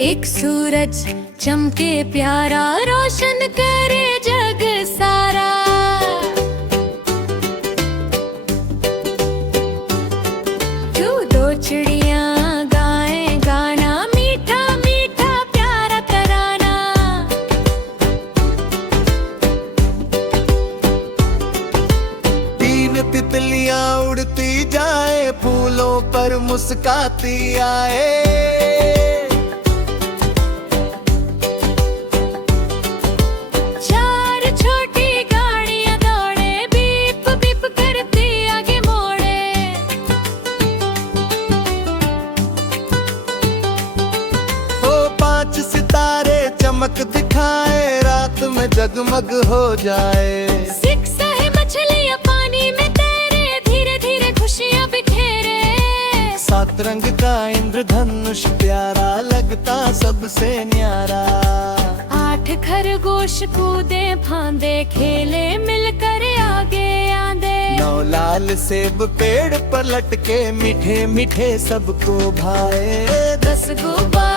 एक सूरज चमके प्यारा, रोशन करे जग सारा। क्यों दो चिड़िया गाए गाना, मीठा मीठा प्यारा तराना। तीन तितलियां उड़ती जाए, फूलों पर मुस्काती आए। सितारे चमक दिखाए, रात में जगमग हो जाए। सिक्स है मछलियां पानी में तैरे, धीरे धीरे खुशियां बिखेरे। सात रंग का इंद्रधनुष प्यारा, लगता सबसे न्यारा। आठ खरगोश कूदे फांदे, खेले मिलकर आगे आंदे। नौ लाल सेब पेड़ पर लटके, मीठे मीठे सबको भाए। 10 गुब्बारे